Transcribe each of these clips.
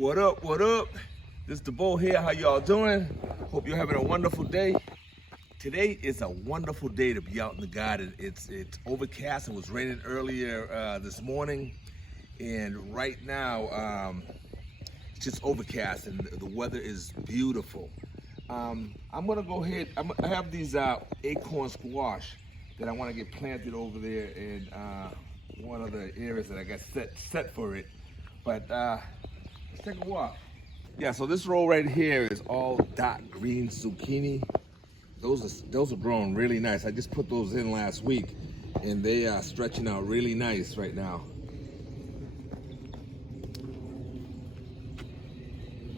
What up, what up? This is the Bull here. How y'all doing? Hope you're having a wonderful day. Today is a wonderful day to be out in the garden. It's overcast. It was raining earlier this morning, and right now it's just overcast and the weather is beautiful. I'm gonna go ahead. I have these acorn squash that I want to get planted over there in one of the areas that I got set for it. But let's take a walk. Yeah, so this row right here is all dark green zucchini. Those are growing really nice. I just put those in last week, and they are stretching out really nice right now.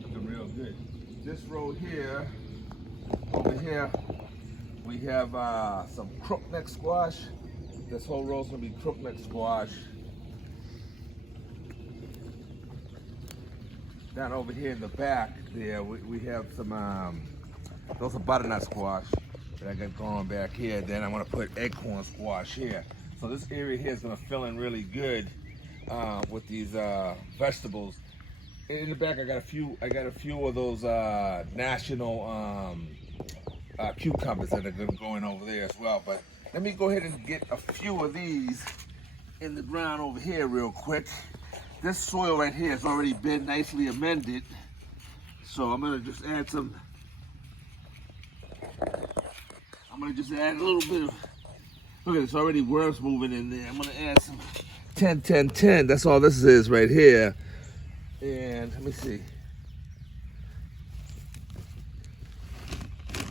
Looking real good. This row here, over here, we have some crookneck squash. This whole row is gonna be crookneck squash. Down over here in the back there, we have some, those are butternut squash that I got going back here. Then I'm gonna put acorn squash here. So this area here is gonna fill in really good with these vegetables. In the back, I got a few of those national cucumbers that are gonna go in over there as well. But let me go ahead and get a few of these in the ground over here real quick. This soil right here has already been nicely amended, so I'm gonna just add some. I'm gonna just add a little bit of. Look at this, already worms moving in there. I'm gonna add some 10, 10, 10. That's all this is right here. And let me see.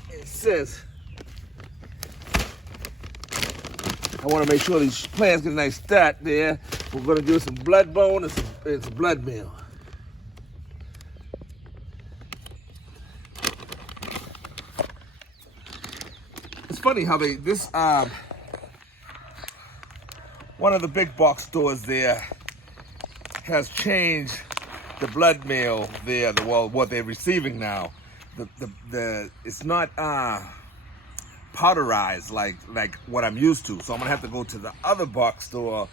It says I want to make sure these plants get a nice start there. We're going to do some blood bone and some blood meal. It's funny how one of the big box stores there has changed the blood meal there, what they're receiving now. It's not powderized like what I'm used to. So I'm gonna have to go to the other box store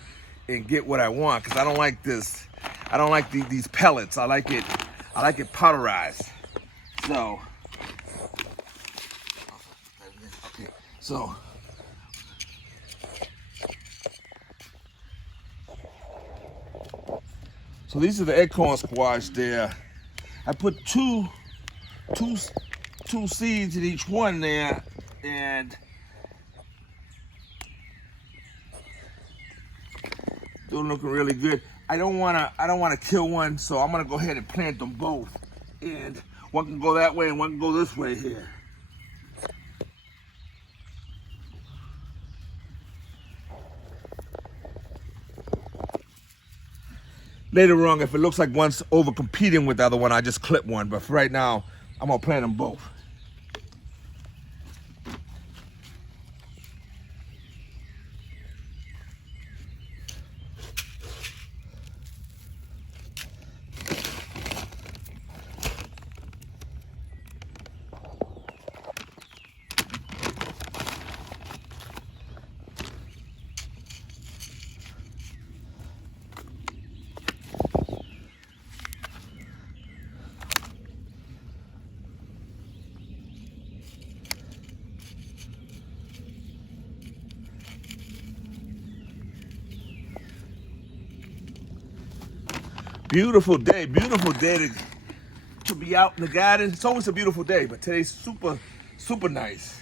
and get what I want, because I don't like this. I don't like these pellets. I like it powderized. So okay, so these are the acorn squash there. I put two seeds in each one there, and they're looking really good. I don't wanna kill one, so I'm gonna go ahead and plant them both. And one can go that way and one can go this way here. Later on, if it looks like one's over competing with the other one, I just clip one. But for right now, I'm gonna plant them both. Beautiful day to be out in the garden. It's always a beautiful day, but today's super nice.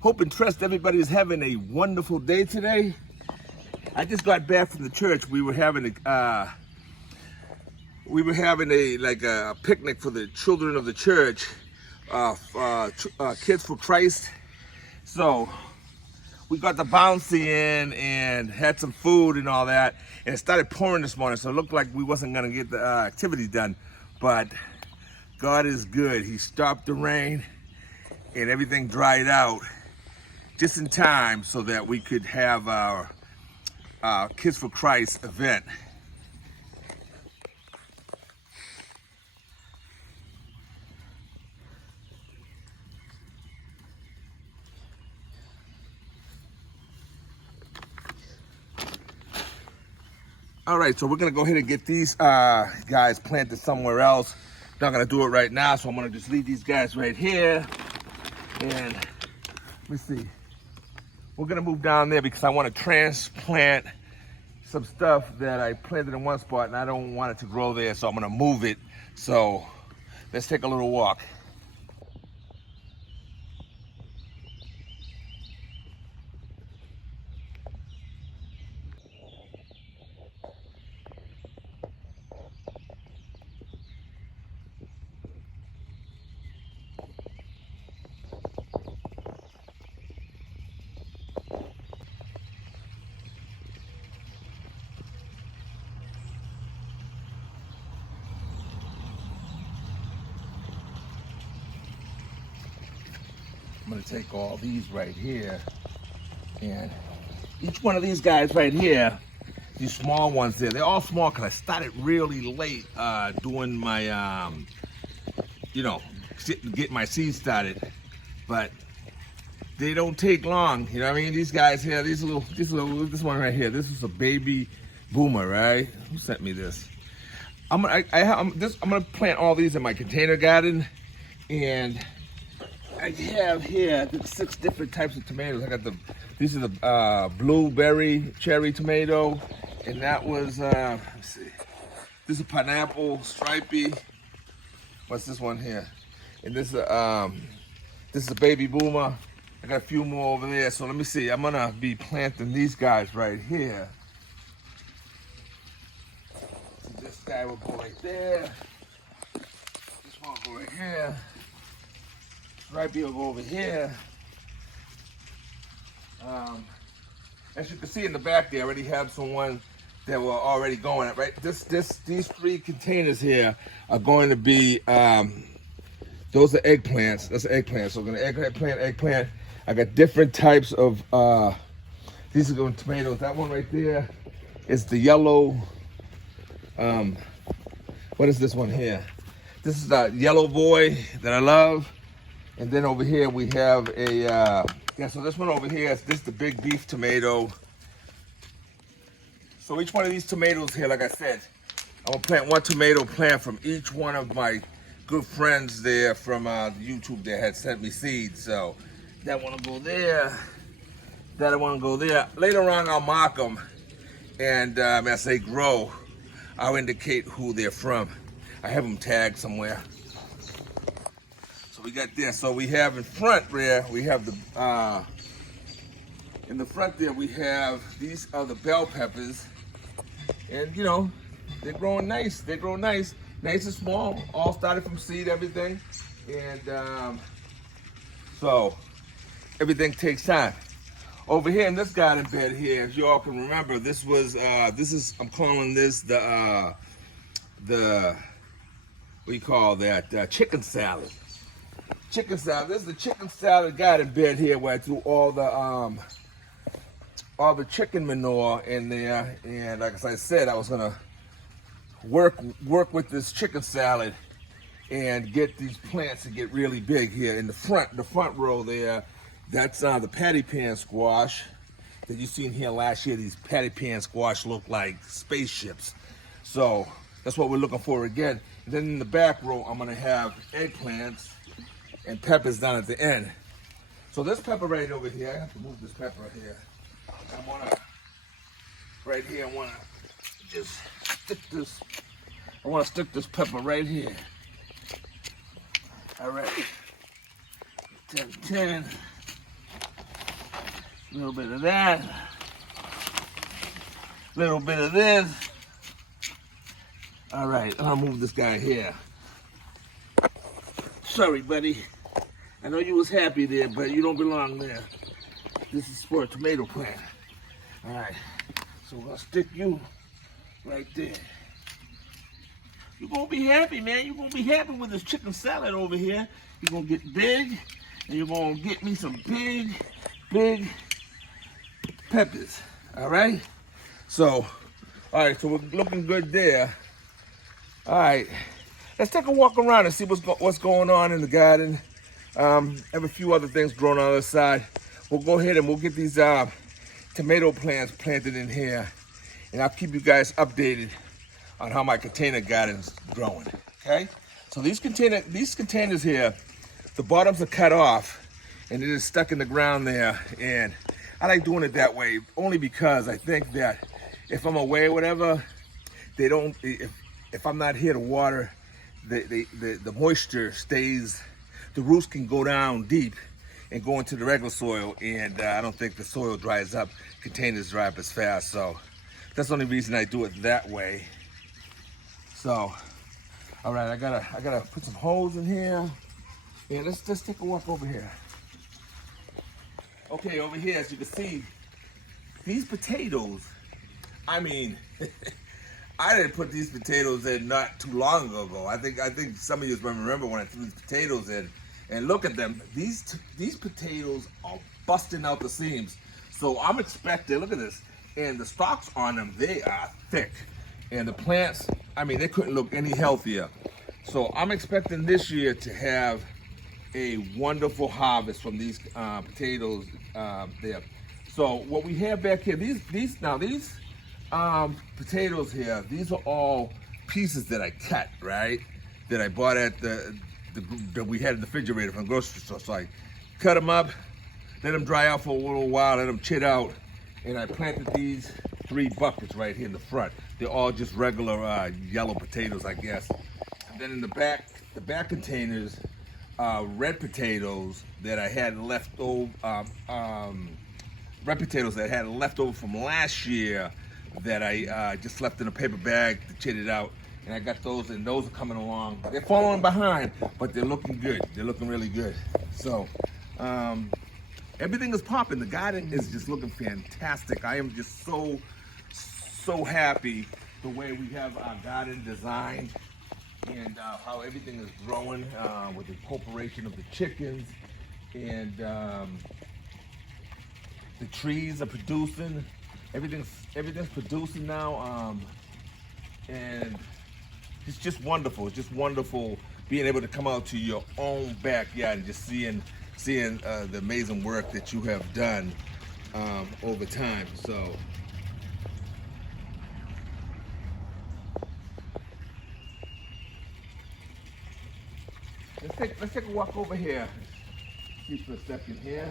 Hope and trust everybody is having a wonderful day today. I just got back from the church. We were having a picnic for the children of the church, Kids for Christ. So we got the bouncy in and had some food and all that, and it started pouring this morning, so it looked like we wasn't gonna get the activity done. But God is good. He stopped the rain and everything dried out just in time so that we could have our Kids for Christ event. All right, so we're gonna go ahead and get these guys planted somewhere else. Not gonna do it right now, so I'm gonna just leave these guys right here. And let me see. We're gonna move down there because I wanna transplant some stuff that I planted in one spot and I don't want it to grow there, so I'm gonna move it. So let's take a little walk. I'm gonna take all these right here, and each one of these guys right here, these small ones there, they're all small because I started really late doing my, get my seeds started, but they don't take long. You know what I mean? These guys here, this one right here, this is a baby boomer, right? Who sent me this? I'm gonna plant all these in my container garden, and I have here 6 different types of tomatoes. I got these are the blueberry cherry tomato, and that was let's see, this is a pineapple stripey. What's this one here? And this is a baby boomer. I got a few more over there. So let me see. I'm gonna be planting these guys right here. So this guy will go right there. This one will go right here. Stripey will go over here. As you can see in the back there, I already have some ones that were already going, right? These 3 containers here are going to be, those are eggplants. That's an eggplant. So we're gonna eggplant. I got different types of, these are going tomatoes. That one right there is the yellow, what is this one here? This is the yellow boy that I love. And then over here we have a, so this one over here, this is the big beef tomato. So each one of these tomatoes here, like I said, I'm gonna plant 1 tomato plant from each one of my good friends there from YouTube that had sent me seeds. So that one will go there, that one will go there. Later on I'll mark them, and as they grow, I'll indicate who they're from. I have them tagged somewhere. We got this. So we have in front there, we have the, in the front there, we have, these are the bell peppers. And you know, they're growing nice. They grow nice. Nice and small. All started from seed, everything. And so, everything takes time. Over here in this garden bed here, as you all can remember, this was, I'm calling this the what do you call that? Chicken salad. Chicken salad. This is the chicken salad garden bed here where I threw all the chicken manure in there, and like I said, I was gonna work with this chicken salad and get these plants to get really big here in the front row there. That's the patty pan squash that you seen here last year. These patty pan squash look like spaceships, so that's what we're looking for again. And then in the back row, I'm gonna have eggplants and peppers down at the end. So this pepper right over here, I have to move this pepper here. I wanna, right here, I wanna just stick this, I wanna stick this pepper right here. All right, 10, 10. A little bit of that, a little bit of this. All right, I'll move this guy here. Sorry, buddy. I know you was happy there, but you don't belong there. This is for a tomato plant. All right, so we're gonna stick you right there. you're gonna be happy, man. You're gonna be happy with this chicken salad over here. You're gonna get big, and you're gonna get me some big peppers. All right. So, all right. So we're looking good there. All right. Let's take a walk around and see what's going on in the garden. Have a few other things growing on the other side. We'll go ahead and we'll get these tomato plants planted in here, and I'll keep you guys updated on how my container garden's growing. Okay? So these containers here, the bottoms are cut off, and it is stuck in the ground there. And I like doing it that way only because I think that if I'm away or whatever, they don't. If I'm not here to water, the moisture stays. The roots can go down deep and go into the regular soil, and I don't think the soil dries up, containers dry up as fast. So that's the only reason I do it that way. So, all right, I gotta put some holes in here, and let's just take a walk over here. Okay, over here, as you can see, these potatoes. I mean, I didn't put these potatoes in not too long ago. I think some of you remember when I threw these potatoes in. And look at them. These potatoes are busting out the seams. So I'm expecting, look at this. And the stalks on them, they are thick. And the plants, I mean, they couldn't look any healthier. So I'm expecting this year to have a wonderful harvest from these potatoes there. So what we have back here, these potatoes here, these are all pieces that I cut, right? That I bought at that we had in the refrigerator from the grocery store. So I cut them up, let them dry out for a little while, let them chit out, and I planted these 3 buckets right here in the front. They're all just regular yellow potatoes, I guess. And then in the back containers, red potatoes that I had left over, red potatoes that I had left over from last year that I just left in a paper bag to chit it out. And I got those, and those are coming along. They're following behind, but they're looking good. They're looking really good. So everything is popping. The garden is just looking fantastic. I am just so happy the way we have our garden designed, and how everything is growing with the incorporation of the chickens, and the trees are producing. Everything's producing now, and it's just wonderful. It's just wonderful being able to come out to your own backyard and just seeing the amazing work that you have done over time. So let's take a walk over here. See for a second here.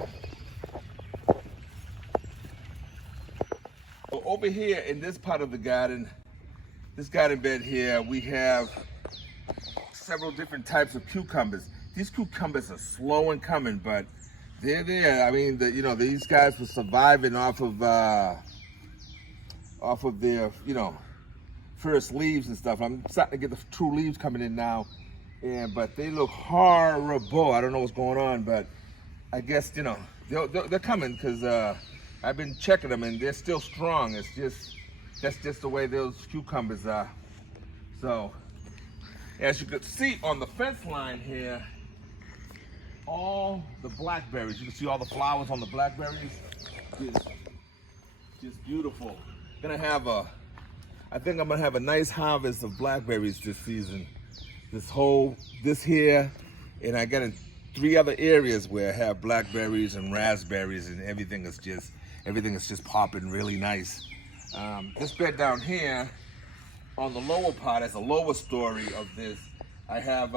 So over here in this part of the garden, this garden bed here, we have several different types of cucumbers. These cucumbers are slow in coming, but they're there. I mean, these guys were surviving off of their, first leaves and stuff. I'm starting to get the true leaves coming in now, but they look horrible. I don't know what's going on, but I guess they're coming because I've been checking them and they're still strong. That's just the way those cucumbers are. So, as you can see on the fence line here, all the blackberries, you can see all the flowers on the blackberries. Just beautiful. I think I'm gonna have a nice harvest of blackberries this season. This here, and I got in 3 other areas where I have blackberries and raspberries, and everything is just popping really nice. This bed down here, on the lower part, as a lower story of this, I have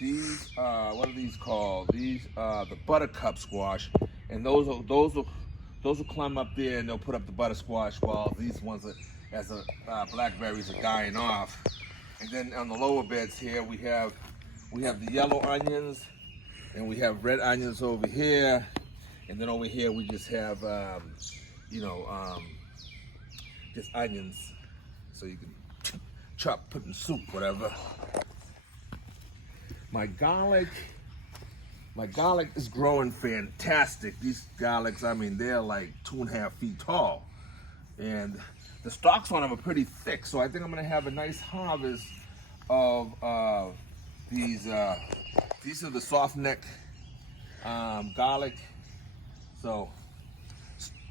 these. What are these called? These the buttercup squash, and those will climb up there and they'll put up the butter squash, while these ones blackberries are dying off. And then on the lower beds here, we have the yellow onions, and we have red onions over here, and then over here we just have just onions, so you can chop, put in soup, whatever. My garlic is growing fantastic. These garlics, I mean, they're like 2.5 feet tall, and the stalks on them are pretty thick, so I think I'm gonna have a nice harvest of these. These are the soft neck garlic. So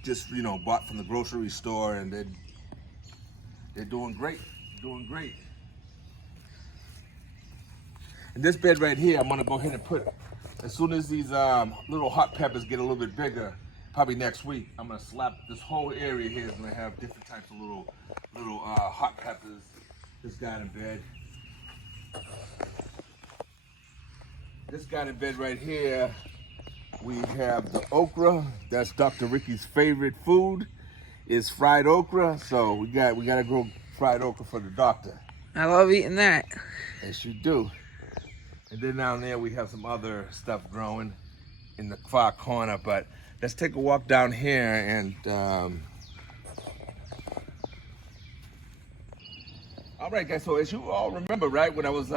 just bought from the grocery store, and they're doing great, doing great. And this bed right here, I'm gonna go ahead and put, as soon as these little hot peppers get a little bit bigger, probably next week, I'm gonna slap this whole area here is gonna have different types of little hot peppers. This garden bed. This garden bed right here, we have the okra. That's Dr. Ricky's favorite food, is fried okra. So we gotta grow fried okra for the doctor. I love eating that. Yes, you do. And then down there we have some other stuff growing in the far corner. But let's take a walk down here and all right, guys. So as you all remember, right, when I was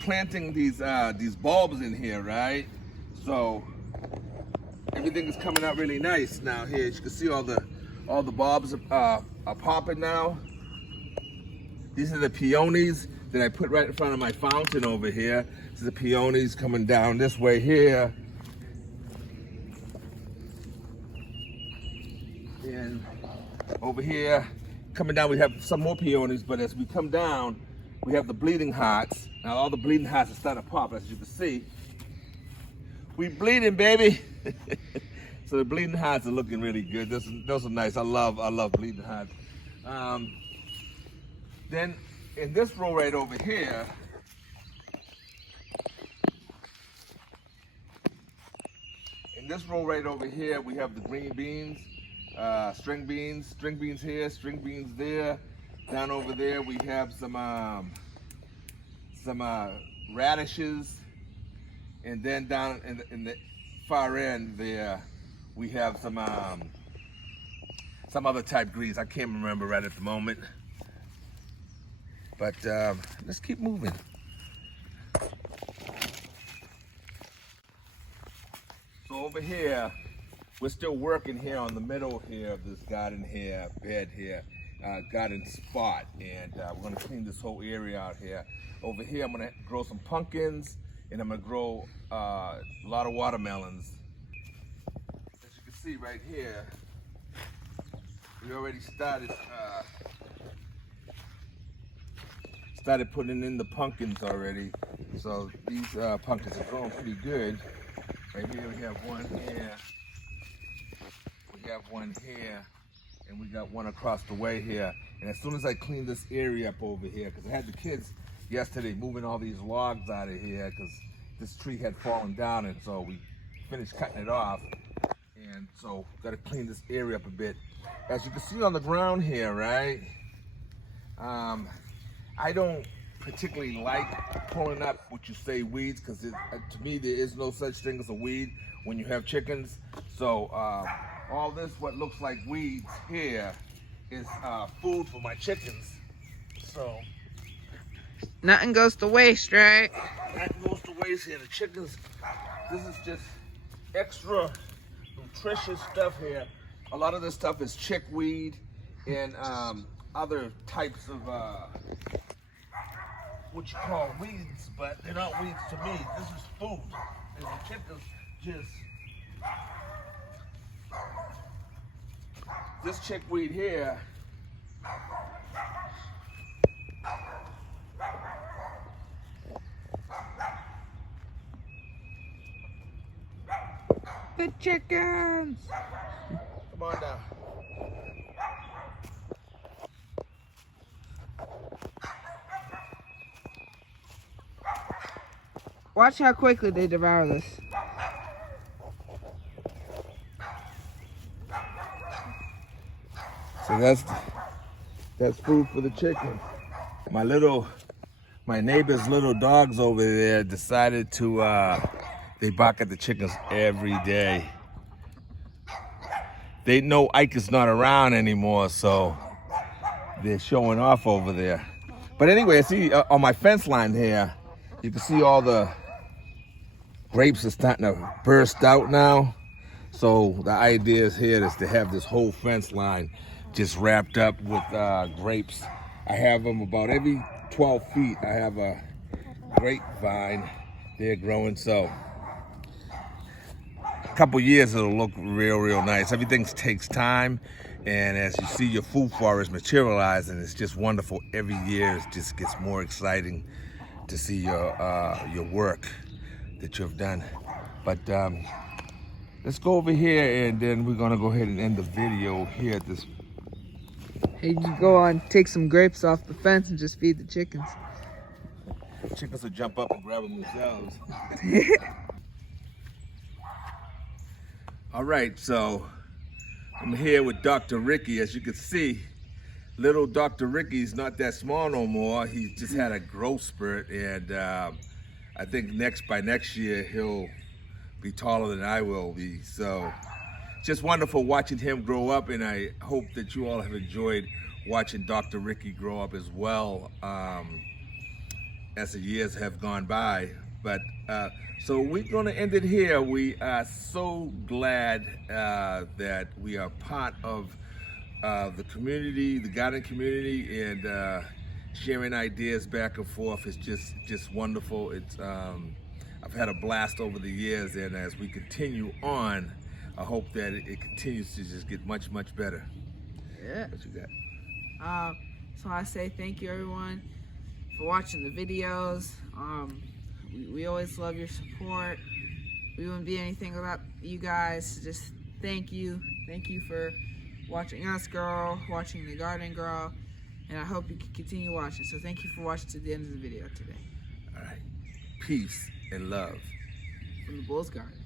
planting these bulbs in here, right? So everything is coming out really nice now. Here, as you can see, all the bulbs are popping now. These are the peonies that I put right in front of my fountain over here. This is the peonies coming down this way here. And over here, coming down, we have some more peonies, but as we come down, we have the bleeding hearts. Now all the bleeding hearts are starting to pop, as you can see. We bleeding, baby. So the bleeding hearts are looking really good. Those are nice. I love bleeding hearts. Then in this row right over here, we have the green beans, string beans here, string beans there. Down over there, we have some radishes, and then down in the far end there, we have some other type greens. I can't remember right at the moment. But let's keep moving. So over here, we're still working here on the middle here of this garden here, bed here, garden spot. And we're gonna clean this whole area out here. Over here, I'm gonna grow some pumpkins, and I'm gonna grow a lot of watermelons. As you can see right here, we already started putting in the pumpkins already. So these pumpkins are growing pretty good. Right here we have one here. We have one here. And we got one across the way here. And as soon as I clean this area up over here, because I had the kids yesterday moving all these logs out of here because this tree had fallen down, and so we finished cutting it off. And so got to clean this area up a bit. As you can see on the ground here, right? I don't particularly like pulling up what you say weeds, because to me there is no such thing as a weed when you have chickens. So all this, what looks like weeds here, is food for my chickens. So nothing goes to waste, right? Nothing goes to waste here. The chickens, this is just extra nutritious stuff here. A lot of this stuff is chickweed and other types of what you call weeds, but they're not weeds to me. This is food. And the chickens just, this chickweed here, The chickens! come on down. Watch how quickly they devour this. So that's food for the chickens. My neighbor's little dogs over there decided to they bark at the chickens every day. They know Ike is not around anymore, so they're showing off over there. But anyway, I see on my fence line here, you can see all the grapes are starting to burst out now. So the idea is here is to have this whole fence line just wrapped up with grapes. I have them about every 12 feet. I have a grapevine there growing, so a couple years it'll look real nice. Everything takes time, and as you see your food forest materializing, it's just wonderful. Every year it just gets more exciting to see your work that you've done. But let's go over here, and then we're gonna go ahead and end the video here at this. Hey, you go on, take some grapes off the fence and just feed the chickens. The chickens will jump up and grab them themselves. All right, so I'm here with Dr. Ricky. As you can see, little Dr. Ricky's not that small no more. He's just had a growth spurt, and I think by next year he'll be taller than I will be. So just wonderful watching him grow up, and I hope that you all have enjoyed watching Dr. Ricky grow up as well as the years have gone by. But so we're going to end it here. We are so glad that we are part of the community, the garden community, and sharing ideas back and forth. It's just wonderful. It's I've had a blast over the years, and as we continue on, I hope that it continues to just get much better. Yeah. What you got? So I say thank you everyone for watching the videos. We always love your support. We wouldn't be anything without you guys. Just thank you. Thank you for watching us grow, watching the garden grow, and I hope you can continue watching. So thank you for watching to the end of the video today. All right. Peace and love From the Bulls Garden.